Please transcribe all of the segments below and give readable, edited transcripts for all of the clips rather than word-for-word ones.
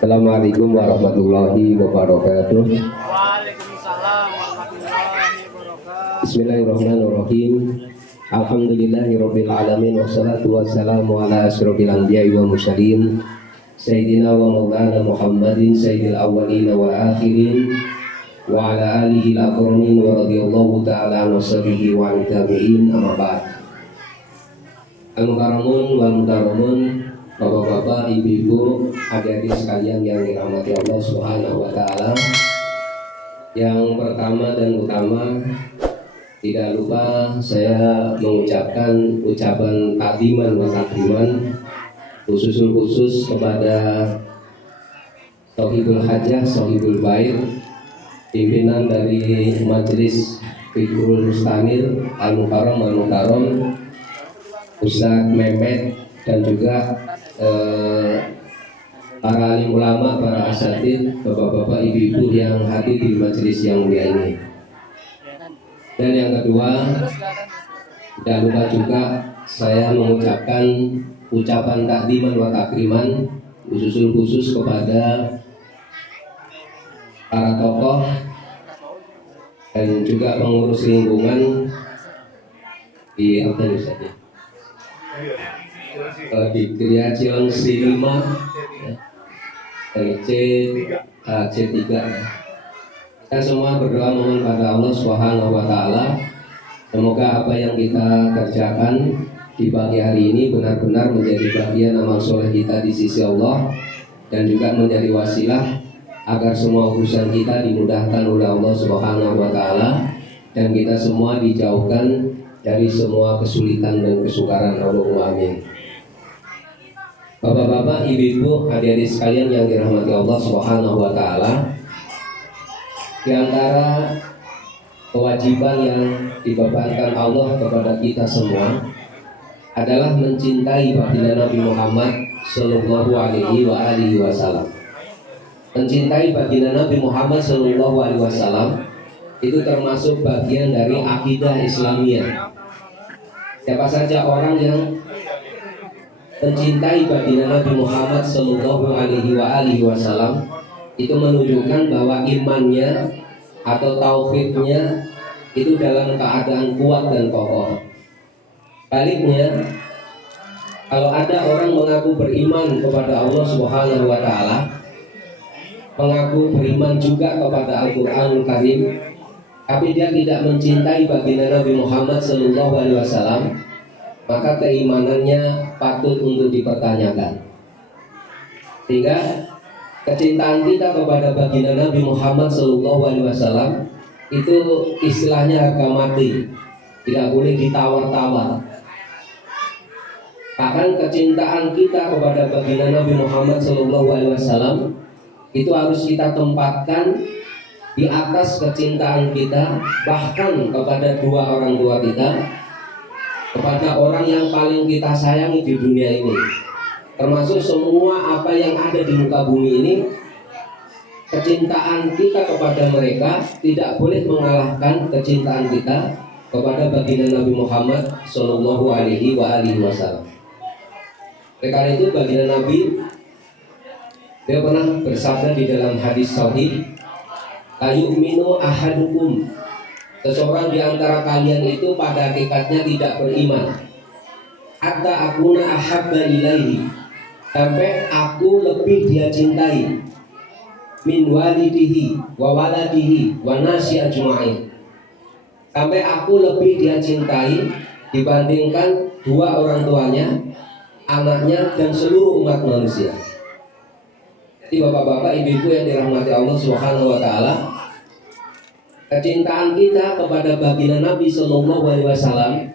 Assalamualaikum warahmatullahi wabarakatuh. Waalaikumsalam warahmatullahi wabarakatuh. Bismillahirrahmanirrahim. Alhamdulillahirabbil alamin wassalatu wassalamu ala asyrofil anbiya'i wal mursalin sayyidina wa maulana Muhammadin sayyidil awwalin wal akhirin wa ala alihi al-akramin wa radhiyallahu ta'ala an washabihi wa tabi'in amma ba'd. Al-mukarramun wal mukarramun, Bapak-bapak, ibu-ibu, adik-adik sekalian yang dirahmati Allah Subhanahu wa taala. Yang pertama dan utama, tidak lupa saya mengucapkan ucapan takdiman wa takriman khusus kepada Sohibul Hajah, Sohibul Bait, pimpinan dari Majelis Fikrul Mustanir Al-Mukarram Ustadz Mehmet, dan juga para alim ulama, para asatid, bapak-bapak, ibu-ibu yang hadir di majelis yang mulia ini. Dan yang kedua, tidak lupa juga saya mengucapkan ucapan takdiman wa takriman khusus kepada para tokoh dan juga pengurus lingkungan di Afghanistan, di Gria Cilengsi 5 dan C3. Kita semua berdoa memohon pada Allah Subhanahu wa taala, semoga apa yang kita kerjakan di pagi hari ini benar-benar menjadi bagian amal soleh kita di sisi Allah, dan juga menjadi wasilah agar semua urusan kita dimudahkan oleh Allah Subhanahu wa taala, dan kita semua dijauhkan dari semua kesulitan dan kesukaran. Allahumma amin. Bapak-bapak, ibu-ibu, adik-adik sekalian yang dirahmati Allah Subhanahu wa taala, di antara kewajiban yang dibebankan Allah kepada kita semua adalah mencintai baginda Nabi Muhammad sallallahu alaihi wasallam. Mencintai baginda Nabi Muhammad sallallahu alaihi wasallam itu termasuk bagian dari akidah Islamiyah. Siapa saja orang yang mencintai baginda Nabi Muhammad sallallahu alaihi wasallam itu menunjukkan bahwa imannya atau tauhidnya itu dalam keadaan kuat dan kokoh. Baliknya, kalau ada orang mengaku beriman kepada Allah Subhanahu wa taala, mengaku beriman juga kepada Al-Qur'anul Karim, tapi dia tidak mencintai baginda Nabi Muhammad sallallahu alaihi wasallam, maka keimanannya patut untuk dipertanyakan. Sehingga kecintaan kita kepada baginda Nabi Muhammad sallallahu alaihi wasallam itu istilahnya harga mati, tidak boleh ditawar-tawar. Bahkan kecintaan kita kepada baginda Nabi Muhammad sallallahu alaihi wasallam itu harus kita tempatkan di atas kecintaan kita bahkan kepada dua orang tua kita, kepada orang yang paling kita sayangi di dunia ini, termasuk semua apa yang ada di muka bumi ini. Kecintaan kita kepada mereka tidak boleh mengalahkan kecintaan kita kepada baginda Nabi Muhammad sallallahu alaihi wasallam. Oleh karena itu baginda Nabi, dia pernah bersabda di dalam hadis sahih, la yu'minu ahadukum, seseorang di antara kalian itu pada hakikatnya tidak beriman, hatta akuna ahabba ilaihi, sampai aku lebih dia cintai, min walidihi wa waladihi wa nasi ajma'in, sampai aku lebih dia cintai dibandingkan dua orang tuanya, anaknya, dan seluruh umat manusia. Jadi bapak-bapak, ibu-ibu yang dirahmati Allah Subhanahu wa taala, kecintaan kita kepada baginda Nabi sallallahu alaihi wasallam,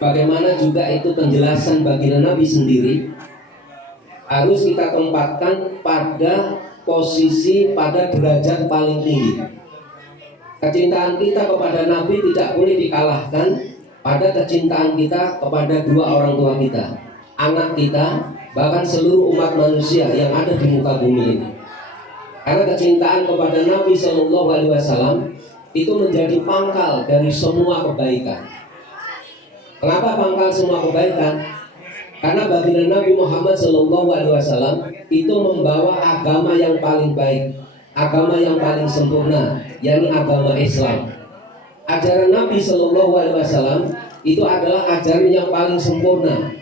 bagaimana juga itu penjelasan baginda Nabi sendiri, harus kita tempatkan pada posisi, pada derajat paling tinggi. Kecintaan kita kepada Nabi tidak boleh dikalahkan pada kecintaan kita kepada dua orang tua kita, anak kita, bahkan seluruh umat manusia yang ada di muka bumi ini. Karena kecintaan kepada Nabi sallallahu alaihi wasallam itu menjadi pangkal dari semua kebaikan. Kenapa pangkal semua kebaikan? Karena baginda Nabi Muhammad SAW itu membawa agama yang paling baik, agama yang paling sempurna, yakni agama Islam. Ajaran Nabi SAW itu adalah ajaran yang paling sempurna.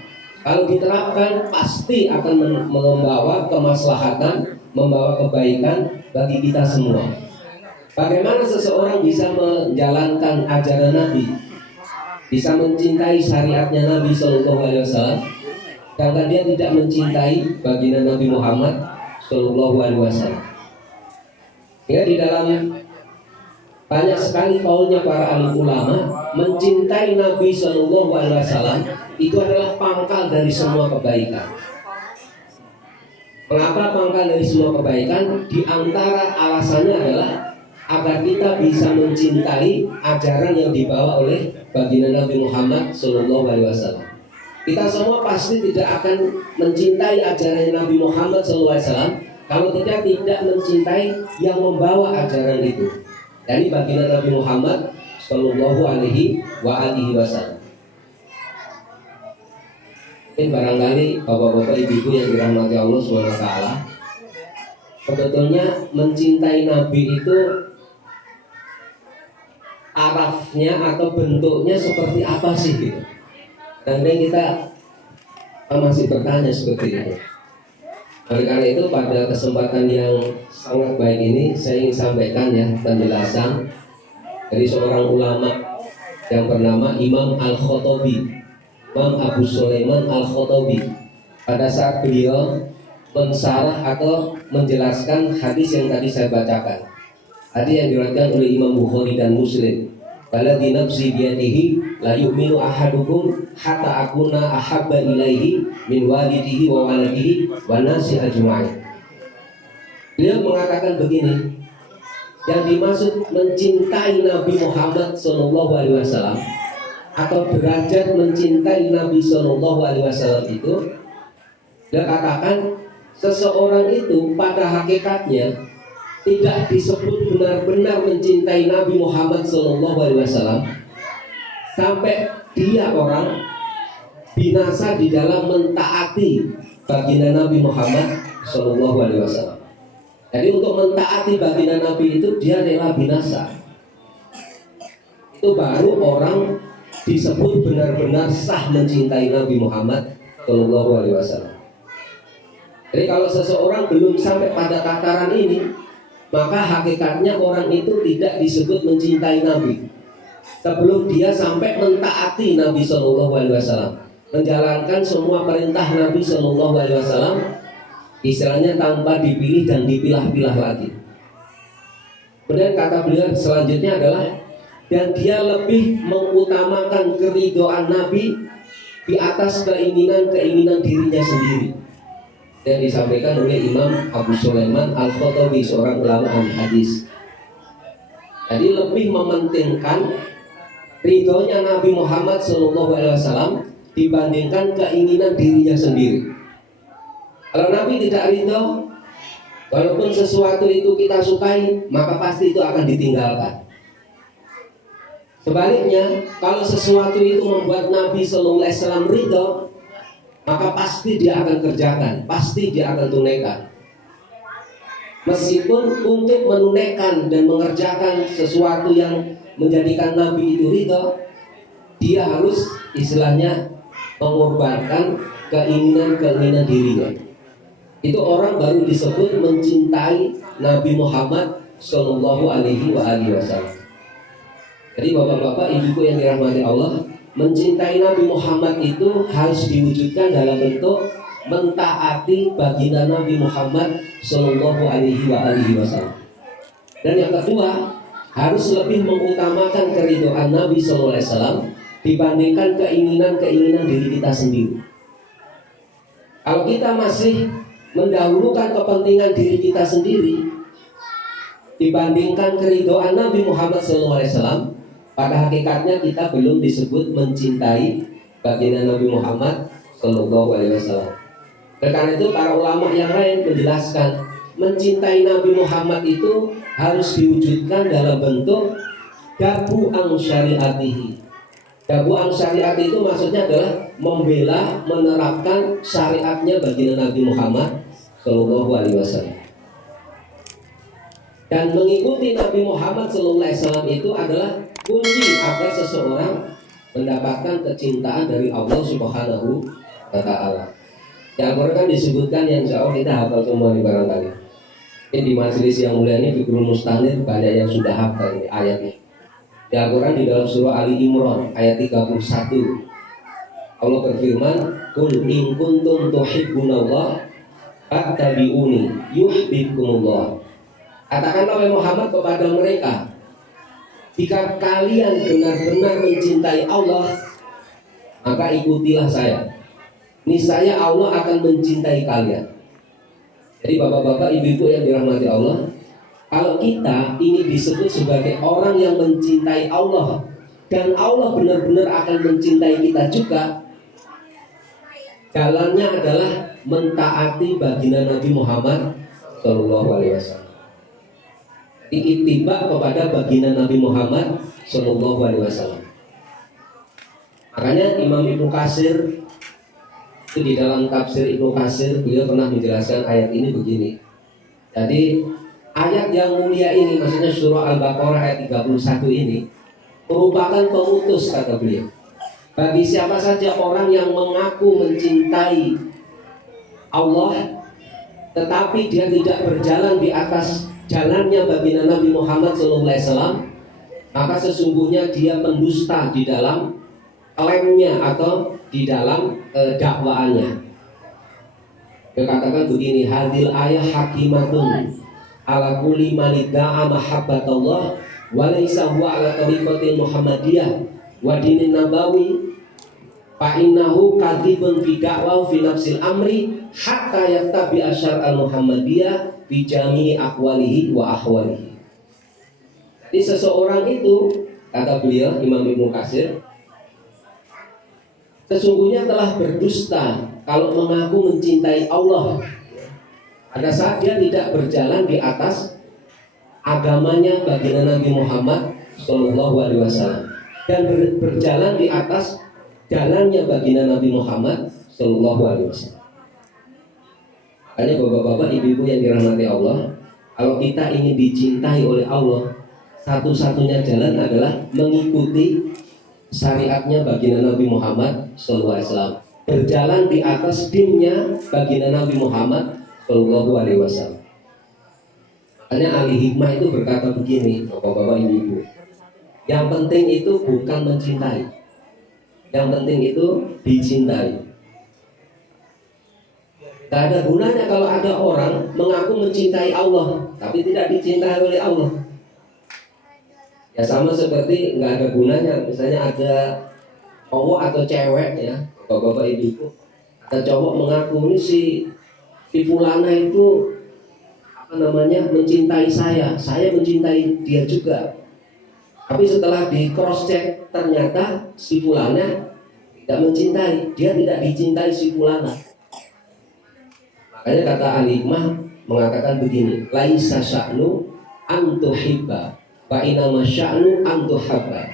Kalau diterapkan pasti akan membawa kemaslahatan, membawa kebaikan bagi kita semua. Bagaimana seseorang bisa menjalankan ajaran Nabi, bisa mencintai syariatnya Nabi SAW, sedangkan dia tidak mencintai baginda Nabi Muhammad SAW. Ya, di dalam banyak sekali kaulnya para alim ulama, mencintai Nabi SAW itu adalah pangkal dari semua kebaikan. Mengapa pangkal dari semua kebaikan? Di antara alasannya adalah agar kita bisa mencintai ajaran yang dibawa oleh baginda Nabi Muhammad SAW. Kita semua pasti tidak akan mencintai ajaran Nabi Muhammad SAW kalau kita tidak mencintai yang membawa ajaran itu, dari baginda Nabi Muhammad SAW. Mungkin barangkali bapak-bapak ibu-ibu yang dirahmati Allah SWT, sebetulnya mencintai Nabi itu arafnya atau bentuknya seperti apa sih gitu. Dan kita masih bertanya seperti itu. Oleh karena itu pada kesempatan yang sangat baik ini saya ingin sampaikan ya penjelasan dari seorang ulama yang bernama Imam Al-Khattabi, Imam Abu Sulaiman Al-Khattabi. Pada saat beliau mensarah atau menjelaskan hadis yang tadi saya bacakan, hadis yang diriwayatkan oleh Imam Bukhari dan Muslim. Waladzi nafsi biyadihi la yu'minu ahadukum hatta akuna ahabba ilaihi min walidihi wa waladihi wa nasi ajma'in. Beliau mengatakan begini, yang dimaksud mencintai Nabi Muhammad SAW atau derajat mencintai Nabi SAW itu, dia katakan seseorang itu pada hakikatnya tidak disebut benar-benar mencintai Nabi Muhammad SAW sampai dia orang binasa di dalam mentaati baginda Nabi Muhammad SAW. Jadi untuk mentaati baginda Nabi itu dia rela binasa. Itu baru orang disebut benar-benar sah mencintai Nabi Muhammad SAW. Jadi kalau seseorang belum sampai pada tataran ini, maka hakikatnya orang itu tidak disebut mencintai Nabi sebelum dia sampai mentaati Nabi SAW, menjalankan semua perintah Nabi SAW, istilahnya tanpa dipilih dan dipilah-pilah lagi. Kemudian kata beliau selanjutnya adalah, dan dia lebih mengutamakan keridhaan Nabi di atas keinginan-keinginan dirinya sendiri. Yang disampaikan oleh Imam Abu Sulaiman Al-Khattabi, seorang ulama hadis. Jadi lebih mementingkan ridhonya Nabi Muhammad SAW dibandingkan keinginan dirinya sendiri. Kalau Nabi tidak ridho, walaupun sesuatu itu kita sukai, maka pasti itu akan ditinggalkan. Sebaliknya, kalau sesuatu itu membuat Nabi SAW ridho, maka pasti dia akan kerjakan, pasti dia akan tunaikan. Meskipun untuk menunaikan dan mengerjakan sesuatu yang menjadikan Nabi itu ridho, dia harus istilahnya mengorbankan keinginan-keinginan dirinya. Itu orang baru disebut mencintai Nabi Muhammad SAW. Jadi bapak-bapak, ibu-ibu yang dirahmati Allah, mencintai Nabi Muhammad itu harus diwujudkan dalam bentuk mentaati baginda Nabi Muhammad SAW. Dan yang kedua, harus lebih mengutamakan keridhaan Nabi SAW dibandingkan keinginan-keinginan diri kita sendiri. Kalau kita masih mendahulukan kepentingan diri kita sendiri dibandingkan keridhaan Nabi Muhammad SAW, pada hakikatnya kita belum disebut mencintai baginda Nabi Muhammad SAW. Karena itu para ulama yang lain menjelaskan, mencintai Nabi Muhammad itu harus diwujudkan dalam bentuk dabu ang syariatihi, Dakwaan syariat itu maksudnya adalah membela, menerapkan syariatnya baginda Nabi Muhammad Shallallahu Alaihi Wasallam. Dan mengikuti Nabi Muhammad Shallallahu Alaihi Wasallam itu adalah kunci agar seseorang mendapatkan kecintaan dari Allah Subhanahu wa Ta'ala. Di Al-Quran kan disebutkan yang insya Allah kita hafal semua nih barangkali. Ini di majelis yang mulia ini Fikrul Mustanir banyak yang sudah hafal ini ayatnya. Di Al-Quran di dalam surah Ali Imran ayat 31 Allah berfirman, "Qul in kuntum tuhibbunallah fattabi'uni yuhibbukumullah." Katakanlah wahai Muhammad kepada mereka, jika kalian benar-benar mencintai Allah, maka ikutilah saya. Niscaya Allah akan mencintai kalian. Jadi bapak-bapak, ibu-ibu yang dirahmati Allah, kalau kita ini disebut sebagai orang yang mencintai Allah dan Allah benar-benar akan mencintai kita juga, jalannya adalah mentaati baginda Nabi Muhammad Shallallahu Alaihi Wasallam. Ittiba kepada baginda Nabi Muhammad Shallallahu Alaihi Wasallam. Makanya Imam Ibnu Katsir itu di dalam tafsir Ibnu Katsir beliau pernah menjelaskan ayat ini begini. Jadi ayat yang mulia ini, maksudnya surah Al-Baqarah ayat 31 ini merupakan pemutus, kata beliau, bagi siapa saja orang yang mengaku mencintai Allah tetapi dia tidak berjalan di atas jalannya baginda Nabi Muhammad SAW, maka sesungguhnya dia pendusta di dalam klaimnya atau di dalam dakwaannya. Dia katakan begini, hadil ayah hakimatun ala kulli man idda'a mahabbatallah wa laysa huwa ala tariqatil muhammadiyah wa dinin nabawi fa innahu kadhibun fi da'wa fi nafsil amri hatta yattabi asyar al-muhammadiyah fi jami'i aqwalihi wa ahwalihi. Jadi seseorang itu, kata beliau Imam Ibnu Katsir, sesungguhnya telah berdusta kalau mengaku mencintai Allah pada saat dia tidak berjalan di atas agamanya baginda Nabi Muhammad Shallallahu Alaihi Wasallam dan berjalan di atas jalannya baginda Nabi Muhammad Shallallahu Alaihi Wasallam. Makanya bapak-bapak, ibu-ibu yang dirahmati Allah, kalau kita ingin dicintai oleh Allah, satu-satunya jalan adalah mengikuti syariatnya baginda Nabi Muhammad SAW, berjalan di atas dinnya baginda Nabi Muhammad SAW. Makanya ahli hikmah itu berkata begini, bapak-bapak ibu-ibu, yang penting itu bukan mencintai, yang penting itu dicintai. Tidak ada gunanya kalau ada orang mengaku mencintai Allah tapi tidak dicintai oleh Allah. Ya sama seperti nggak ada gunanya, misalnya ada cowok atau cewek ya, bapak-bapak ibu, ada cowok mengaku ini si fulana itu mencintai saya mencintai dia juga. Tapi setelah di cross check ternyata si fulana tidak mencintai, dia tidak dicintai si fulana. Makanya kata Al-Hikmah mengatakan begini, laisa sya'nu antuhibba wa inama sya'nu antuhabba.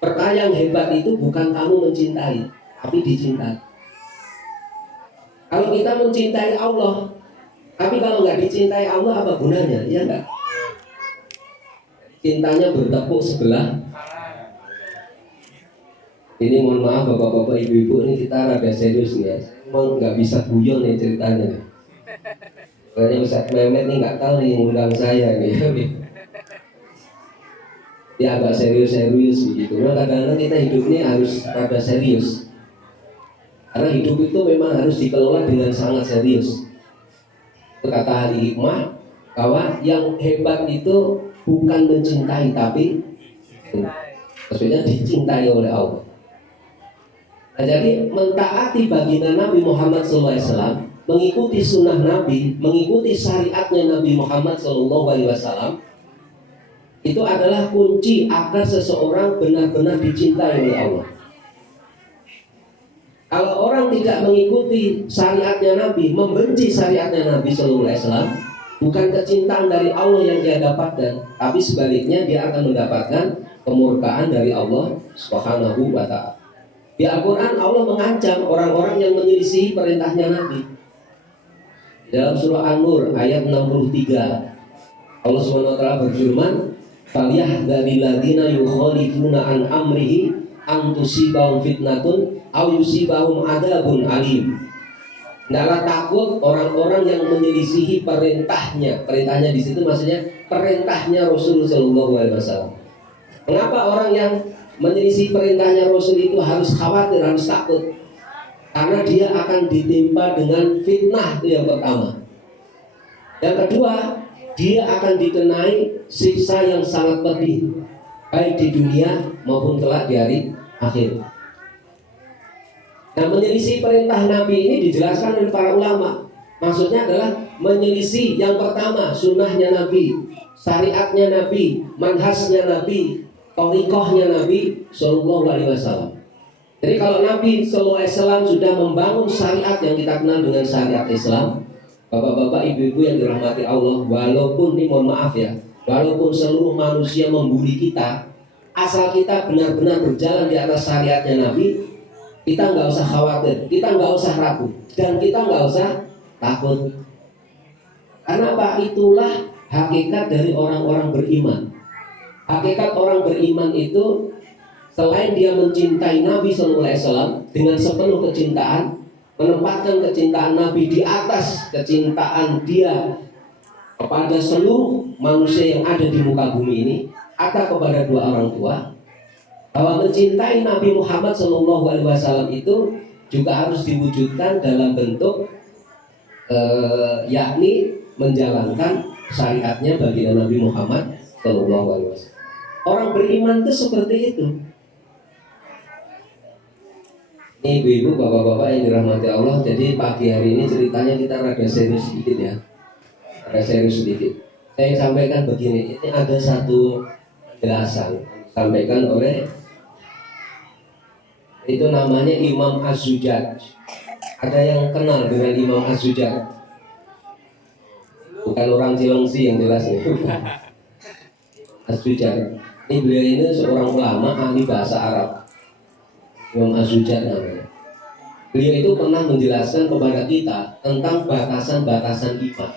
Perkara yang hebat itu bukan kamu mencintai, tapi dicintai. Kalau kita mencintai Allah, tapi kalau nggak dicintai Allah, apa gunanya? Iya nggak? Cintanya bertepuk sebelah. Ini mohon maaf bapak-bapak ibu-ibu, ini kita rada serius nih ya. Emang nggak bisa guyon nih ceritanya. Kayaknya Ustaz Mehmet nih nggak tahu nih ngundang saya nih. Ya agak serius-serius begitu. Nah, kadang-kadang kita hidup ini harus rada serius. Karena hidup itu memang harus dikelola dengan sangat serius. Itu kata ahli hikmah, bahwa yang hebat itu bukan mencintai tapi maksudnya dicintai oleh Allah. Nah, jadi mentaati baginda Nabi Muhammad SAW, mengikuti sunnah Nabi, mengikuti syariatnya Nabi Muhammad SAW, itu adalah kunci agar seseorang benar-benar dicintai oleh Allah. Kalau orang tidak mengikuti syariatnya Nabi, membenci syariatnya Nabi SAW, bukan kecintaan dari Allah yang dia dapatkan, tapi sebaliknya dia akan mendapatkan kemurkaan dari Allah Subhanahu wa ta'ala. Di Al-Quran Allah mengancam orang-orang yang menyelisihi perintahnya Nabi. Dalam surah An-Nur ayat 63 Allah Subhanahu wa ta'ala berfirman, "Falyahdharil ladzina yukhalifuna an amrihi an tusibahum fitnatun aw yusibahum adzabun alim." Hendaklah takut orang-orang yang menyelisihi perintahnya. Perintahnya di situ maksudnya perintahnya Rasul Sallallahu Alaihi Wasallam. Mengapa orang yang menyelisih perintahnya Rasul itu harus khawatir, harus takut? Karena dia akan ditimpa dengan fitnah, itu yang pertama. Yang kedua, dia akan dikenai siksa yang sangat pedih, baik di dunia maupun kelak di hari akhir. Nah, menyelisih perintah Nabi ini dijelaskan oleh para ulama. Maksudnya adalah menyelisih yang pertama sunnahnya Nabi, syariatnya Nabi, manhajnya Nabi, thariqahnya Nabi Sallallahu Alaihi Wasallam. Jadi kalau Nabi Sallallahu Alaihi Wasallam sudah membangun syariat yang kita kenal dengan syariat Islam, bapak-bapak, ibu-ibu yang dirahmati Allah, walaupun ini mohon maaf ya, walaupun seluruh manusia membuli kita, asal kita benar-benar berjalan di atas syariatnya Nabi, kita nggak usah khawatir, kita nggak usah ragu, dan kita nggak usah takut. Karena apa? Itulah hakikat dari orang-orang beriman. Hakikat orang beriman itu selain dia mencintai Nabi SAW dengan sepenuh kecintaan, menempatkan kecintaan Nabi di atas kecintaan dia kepada seluruh manusia yang ada di muka bumi ini, atau kepada dua orang tua, bahwa mencintai Nabi Muhammad SAW itu juga harus diwujudkan dalam bentuk yakni menjalankan syariatnya baginda Nabi Muhammad SAW. Orang beriman itu seperti itu. Ini ibu-ibu, bapak-bapak yang dirahmati Allah. Jadi pagi hari ini ceritanya kita rada serius sedikit ya, rada serius sedikit. Saya sampaikan begini, ini ada satu penjelasan disampaikan oleh, itu namanya Imam Az-Zujaj. Ada yang kenal dengan Imam Az-Zujaj? Bukan orang Cilengsi yang jelas nih. Az-Zujaj. Ini beliau ini seorang ulama ahli bahasa Arab. Imam Az-Zujaj namanya. Beliau itu pernah menjelaskan kepada kita tentang batasan-batasan iman.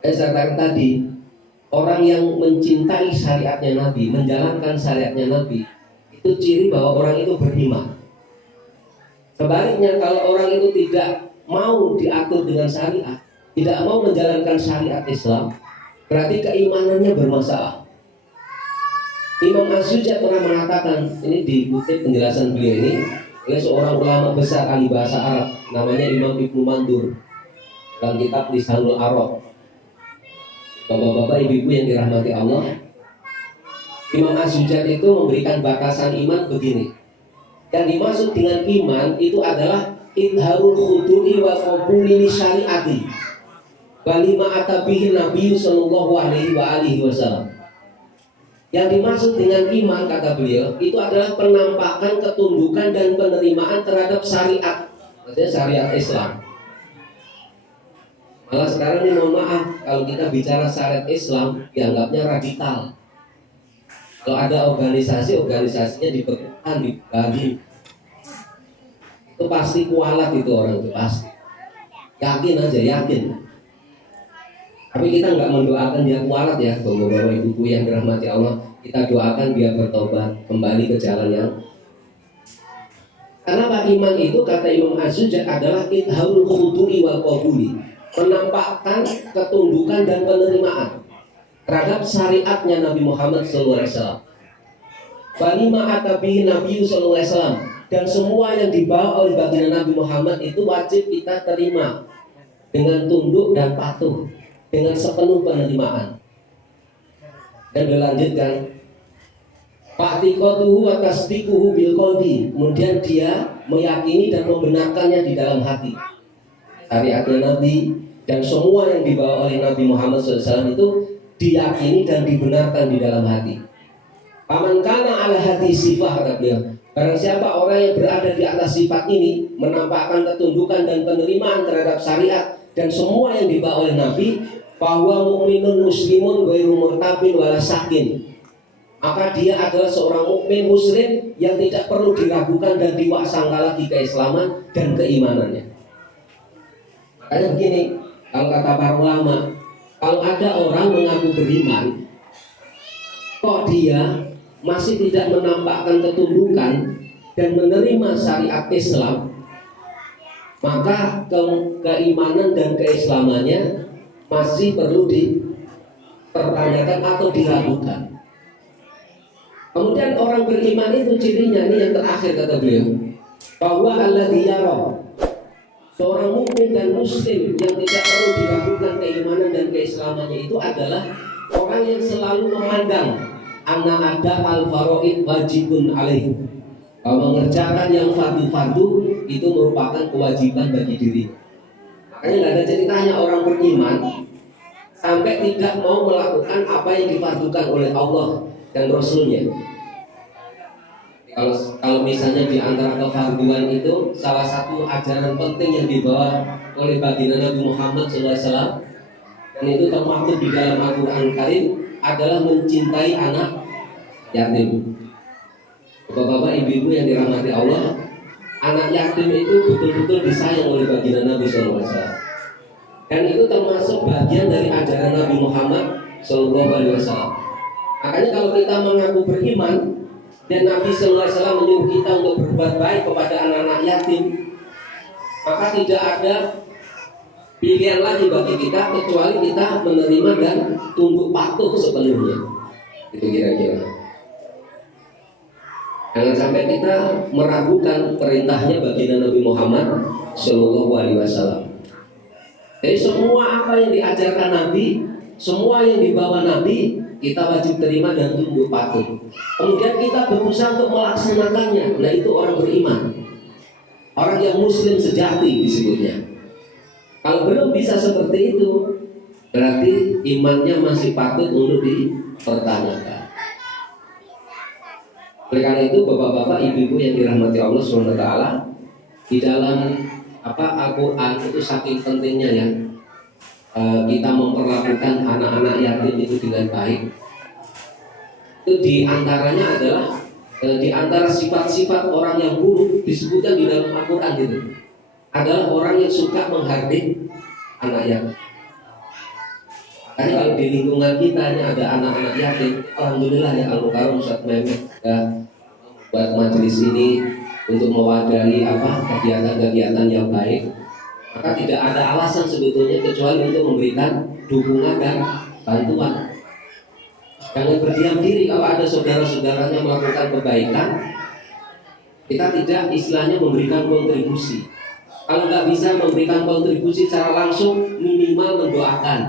Saya katakan tadi, orang yang mencintai syariatnya Nabi, menjalankan syariatnya Nabi, itu ciri bahwa orang itu beriman. Sebaliknya, kalau orang itu tidak mau diatur dengan syariat, tidak mau menjalankan syariat Islam, berarti keimanannya bermasalah. Imam Az-Zujaj pernah mengatakan, ini dikutip penjelasan beliau ini oleh seorang ulama besar ahli bahasa Arab, namanya Imam Ibnu Mandur, dalam kitab Lisanul Arab. Bapak-bapak, ibu-ibu yang dirahmati Allah, Imam Az-Zujaj itu memberikan batasan iman begini. Yang dimaksud dengan iman itu adalah idharul khudu'i wa qabuli li syariati wa lima atabihi Nabi sallallahu alaihi wasallam. Yang dimaksud dengan iman, kata beliau, itu adalah penampakan ketundukan dan penerimaan terhadap syariat, maksudnya syariat Islam. Malah sekarang ini mohon maaf, kalau kita bicara syariat Islam dianggapnya radikal. Kalau ada organisasinya dibekukan, dibagi, itu pasti kualat itu orang itu pasti. Yakin aja, yakin. Tapi kita nggak mendoakan dia kualat ya, bapak-bapak, ibu-ibu yang dirahmati Allah. Kita doakan dia bertobat kembali ke jalan yang. Kenapa iman itu, kata Imam Az-Zujaj, adalah idharul khudu'i wal qabuli, menampakkan ketundukan dan penerimaan terhadap syariatnya Nabi Muhammad SAW. Walima atabihi Nabi SAW, dan semua yang dibawa oleh baginda Nabi Muhammad itu wajib kita terima dengan tunduk dan patuh, dengan sepenuh penerimaan. Dan dilanjutkan, fa'tiqatuhu wa tasdiquhu bil qalbi, kemudian dia meyakini dan membenarkannya di dalam hati. Syariatnya Nabi dan semua yang dibawa oleh Nabi Muhammad SAW itu diyakini dan dibenarkan di dalam hati. Paman kana ala hati sifat, kata beliau, barang siapa orang yang berada di atas sifat ini, menampakkan ketundukan dan penerimaan terhadap syariat dan semua yang dibawa oleh Nabi, bahwa mukminun muslimun ghairu murtabin wala sakin, maka dia adalah seorang mukmin muslim yang tidak perlu diragukan dan diwaksangka lagi keislaman dan keimanannya. Makanya begini, kalau kata para ulama, kalau ada orang mengaku beriman, kok dia masih tidak menampakkan ketundukan dan menerima syariat Islam, maka keimanan dan keislamannya masih perlu dipertanyakan atau diragukan. Kemudian orang beriman itu cirinya, ini yang terakhir kata beliau, bahwa alladzi yara, seorang mukmin dan muslim yang tidak perlu diragukan keimanan dan keislamannya itu adalah orang yang selalu memandang anna ada al-faraid wajibun alaih, bahwa mengerjakan yang fardu-fardu itu merupakan kewajiban bagi diri. Makanya nggak ada ceritanya orang beriman sampai tidak mau melakukan apa yang difardukan oleh Allah dan Rasulnya. Kalau misalnya di antara kefarduan itu salah satu ajaran penting yang dibawa oleh baginda Nabi Muhammad SAW, dan itu termaktub di dalam Al-Quran Karim, adalah mencintai anak yatim. Bapak-bapak, ibu-ibu yang dirahmati Allah, anak yatim itu betul-betul disayang oleh baginda Nabi SAW, dan itu termasuk bagian dari ajaran Nabi Muhammad SAW. Makanya kalau kita mengaku beriman dan Nabi SAW menyuruh kita untuk berbuat baik kepada anak-anak yatim, maka tidak ada pilihan lagi bagi kita kecuali kita menerima dan tunduk patuh sepenuhnya. Itu kira-kira. Jangan sampai kita meragukan perintahnya baginda Nabi Muhammad SAW. Jadi semua apa yang diajarkan Nabi, semua yang dibawa Nabi, kita wajib terima dan tunduk patuh. Kemudian kita berusaha untuk melaksanakannya. Nah, itu orang beriman, orang yang muslim sejati disebutnya. Kalau belum bisa seperti itu, berarti imannya masih patut untuk dipertanyakan. Oleh karena itu, bapak-bapak, ibu-ibu yang dirahmati Allah SWT, di dalam Al-Quran itu saking pentingnya ya, kita memperlakukan anak-anak yatim itu dengan baik. Itu diantaranya adalah di antara sifat-sifat orang yang buruk disebutkan di dalam Al-Quran itu adalah orang yang suka menghardik anak yatim. Makanya kalau di lingkungan kita ini ada anak-anak yatim, alhamdulillah ya, Al-Mukarram Ustaz Mehmet buat majelis ini untuk mewadahi kegiatan-kegiatan yang baik. Maka tidak ada alasan sebetulnya kecuali untuk memberikan dukungan dan bantuan. Jangan berdiam diri kalau ada saudara-saudaranya melakukan kebaikan, kita tidak istilahnya memberikan kontribusi. Kalau nggak bisa memberikan kontribusi secara langsung, minimal mendoakan.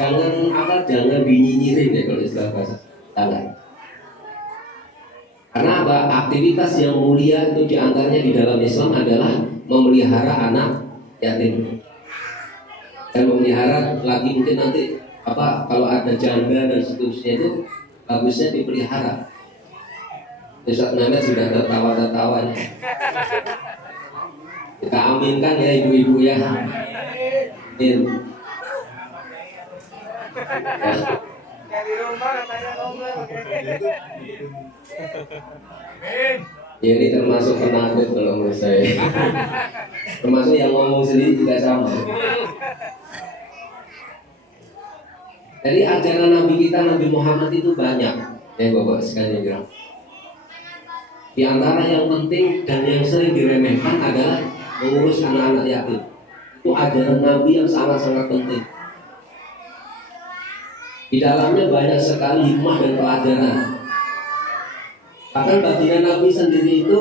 Jangan dinyinyirin ya kalau istilah bahasa. Jangan. Karena apa? Aktivitas yang mulia itu diantaranya di dalam Islam adalah memelihara anak yatim, dan memelihara lagi mungkin nanti kalau ada janda dan seterusnya itu bagusnya dipelihara. Ustaz Mehmet sudah tertawa-tertawa ya. Kita aminkan ya ibu-ibu ya. Amin. Ya, ini termasuk penakut kalau menurut saya. Termasuk yang ngomong sendiri juga sama. Jadi ajaran Nabi kita, Nabi Muhammad itu banyak ya bapak sekalian bilang. Di antara yang penting dan yang sering diremehkan adalah mengurus anak-anak yatim. Itu ajaran Nabi yang sangat-sangat penting. Di dalamnya banyak sekali hikmah dan pelajaran. Bahkan baginda Nabi sendiri itu,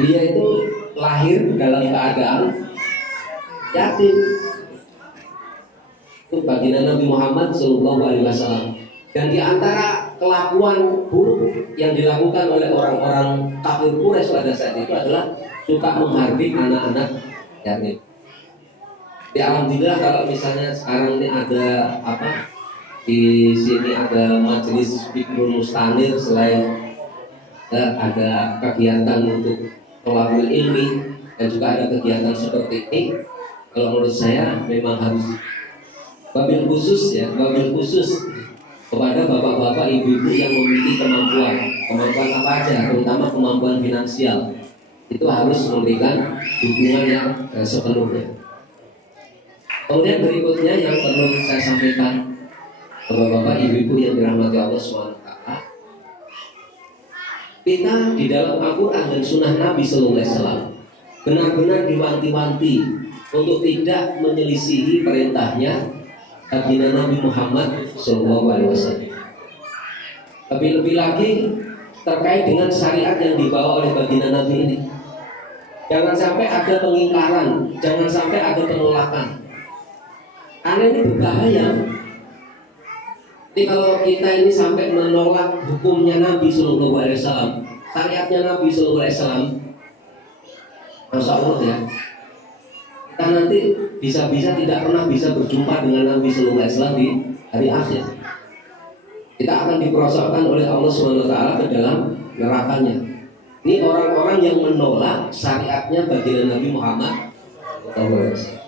dia itu lahir dalam keadaan yatim. Itu baginda Nabi Muhammad SAW. Dan di antara kelakuan buruk yang dilakukan oleh orang-orang kafir Quraisy pada saat itu adalah suka menghardik anak-anak yatim. Di alhamdulillah kalau misalnya sekarang ini ada di sini ada majelis Fikrul Mustanir, selain ada kegiatan untuk thalabul ilmi dan juga ada kegiatan seperti ini. Kalau menurut saya memang harus wabil khusus kepada bapak-bapak, ibu-ibu yang memiliki kemampuan apa aja, terutama kemampuan finansial, itu harus memberikan dukungan yang sepenuhnya. Kemudian berikutnya yang perlu saya sampaikan, bapak-bapak, ibu-ibu yang dirahmati Allah SWT, kita di dalam Al-Quran dan Sunnah Nabi SAW benar-benar diwanti-wanti untuk tidak menyelisihi perintahnya baginda Nabi Muhammad SAW. Lebih-lebih lagi terkait dengan syariat yang dibawa oleh baginda Nabi ini, jangan sampai ada pengingkaran, jangan sampai ada penolakan, karena ini berbahaya. Jadi kalau kita ini sampai menolak hukumnya Nabi SAW, syariatnya Nabi SAW, Masya Allah ya, kita nanti bisa-bisa tidak pernah bisa berjumpa dengan Nabi SAW di hari akhir. Kita akan diperosokkan oleh Allah SWT ke dalam nerakanya. Ini orang-orang yang menolak syariatnya baginda Nabi Muhammad SAW.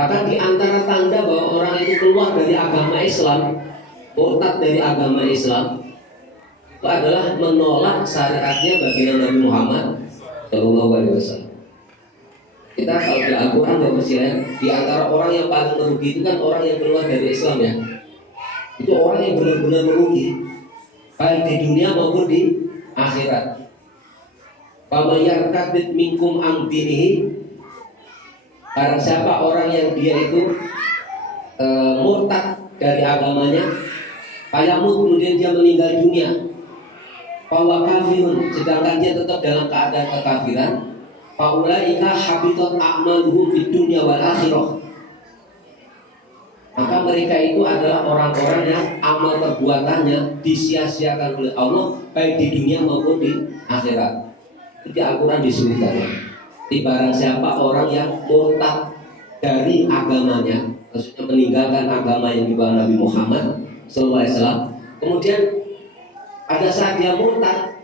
Bahkan di antara tanda bahwa orang itu keluar dari agama Islam, murtad dari agama Islam, itu adalah menolak syariatnya baginda Nabi Muhammad SAW. Kita kalau di Al-Quran dan Mesir, di antara orang yang paling merugi itu kan orang yang keluar dari Islam ya. Itu orang yang benar-benar merugi, baik di dunia maupun di akhirat. Faman yartadid minkum an dinihi, barang siapa orang yang dia itu murtad dari agamanya, payamut kemudian dia meninggal dunia, bahwa kafirun, sedangkan dia tetap dalam keadaan kekafiran, faulaika habitat a'maluhum fid dunya wal akhirah, maka mereka itu adalah orang-orang yang amal perbuatannya disia-siakan oleh Allah baik di dunia maupun di akhirat. Di Al-Quran disebutkan, di barang siapa orang yang murtad dari agamanya, maksudnya meninggalkan agama yang dibawa Nabi Muhammad SAW, kemudian ada saat dia murtad,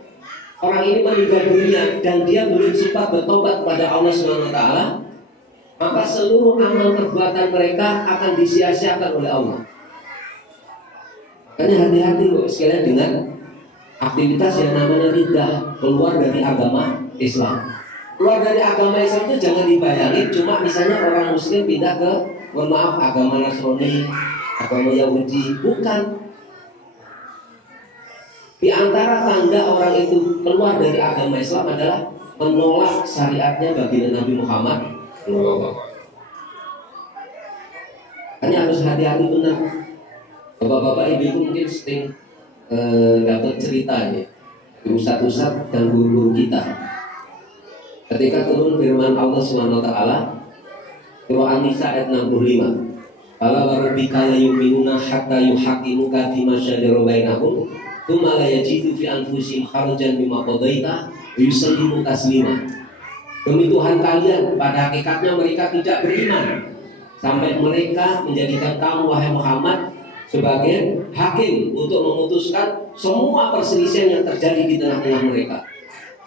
orang ini meninggal dunia dan dia belum sempat bertobat kepada Allah SWT, maka seluruh amal perbuatan mereka akan disia-siakan oleh Allah. Makanya hati-hati kok sekalian dengan aktivitas yang namanya riddah, keluar dari agama Islam. Keluar dari agama Islam itu jangan dibayangin cuma misalnya orang Muslim pindah ke, mohon maaf, agama Nasrani, agama Yahudi. Bukan. Di antara tanda orang itu keluar dari agama Islam adalah menolak syariatnya baginda Nabi Muhammad. Hanya harus hati-hati benar. Bapak-bapak, ibu-ibu mungkin sering dapat cerita ya, ustadz-ustadz dan guru-guru kita. Ketika turun firman Allah SWT, surah An-Nisa ayat 65, "Fala warabbika la yu'minuna hatta yuhaqqimuka fima shajara bainahum, tsumma la yajidu fi anfusihim harajan mimma qadaita wa yusallimu taslima." Demi Tuhan kalian, pada hakikatnya mereka tidak beriman sampai mereka menjadikan kamu, wahai Muhammad, sebagai hakim untuk memutuskan semua perselisihan yang terjadi di tengah-tengah mereka.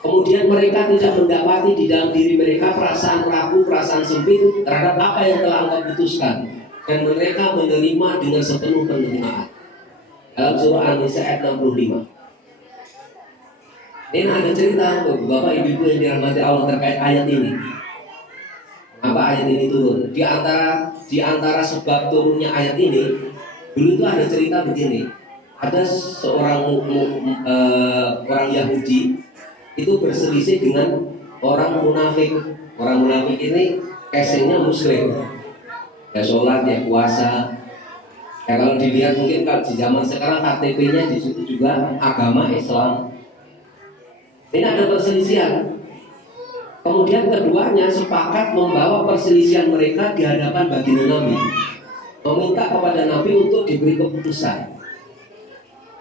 Kemudian mereka tidak mendapati di dalam diri mereka perasaan ragu, perasaan sempit terhadap apa yang telah Engkau putuskan, dan mereka menerima dengan sepenuh penerimaan. Dalam surah An-Nisa ayat 65. Ini ada cerita bapak ibu yang dirahmati Allah terkait ayat ini. Apa ayat ini turun? Di antara sebab turunnya ayat ini, dulu itu ada cerita begini. Ada seorang orang Yahudi itu berselisih dengan orang munafik. Orang munafik ini casingnya Muslim, ya sholat, ya puasa. Ya kalau dilihat mungkin kalau di zaman sekarang KTP-nya di situ juga agama Islam. Ini ada perselisihan. Kemudian keduanya sepakat membawa perselisihan mereka di hadapan baginda Nabi, meminta kepada Nabi untuk diberi keputusan.